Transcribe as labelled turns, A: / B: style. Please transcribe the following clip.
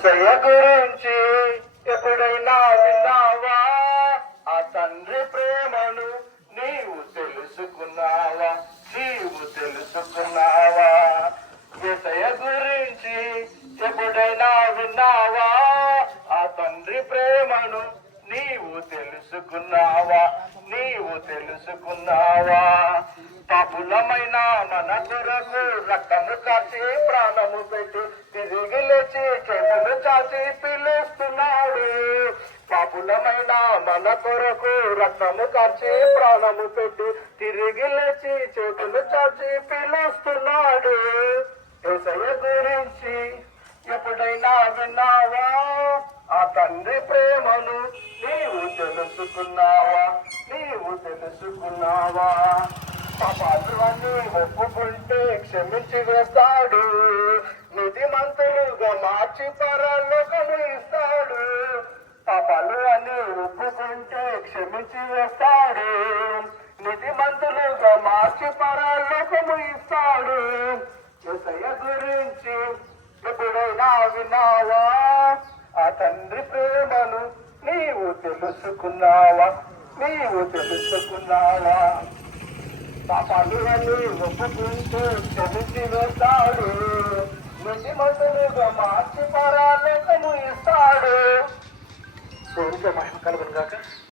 A: ఎసయ్య గురించి ఎప్పుడైనా విన్నావా? ఆ తండ్రి ప్రేమను నీవు తెలుసుకున్నావా? నీవు తెలుసుకున్నావా? ఎసయ్య గురించి ఎప్పుడైనా విన్నావా? ఆ తండ్రి ప్రేమను నీవు తెలుసుకున్నావా? నీవు తెలుసుకున్నావా? పాపులమైన మన కొరకు రక్తము కాచి ప్రాణము పెట్టి తిరిగి లేచి చేతులు పిలుస్తున్నాడు పాపులమైన మన కొరకు రక్తము కాచి ప్రాణము పెట్టి తిరిగి లేచి చేతులు చాచి పిలుస్తున్నాడు. ఏసయ్య గురించి ఎప్పుడైనా విన్నావా? ఆ తండ్రి ప్రేమను నీవు తెలుసుకున్నావా? నీవు తెలుసుకున్నావా? పాపాలు అన్ని ఒప్పుకుంటే క్షమించి వేస్తాడు. నిధి మంత్రి మార్చి పరలోకము ఇస్తాడు పాపాలు అని ఒప్పుకుంటే క్షమించి వేస్తాడు. నిధి మంతులుగా మార్చి పరలోకము ఇస్తాడు ఏసయ్య గురించి ఎప్పుడైనా విన్నావా? ఆ తండ్రి ప్రేమను నీవు తెలుసుకున్నావా? నీవు తెలుసుకున్నావా? పాపాలు అని ఒప్పుకుంటూ క్షమించి వేస్తాడు. నుండి మందులుగా మార్చి పరాలోకము ఇస్తాడు. దేవుడికి మహిమ కలుగును గాక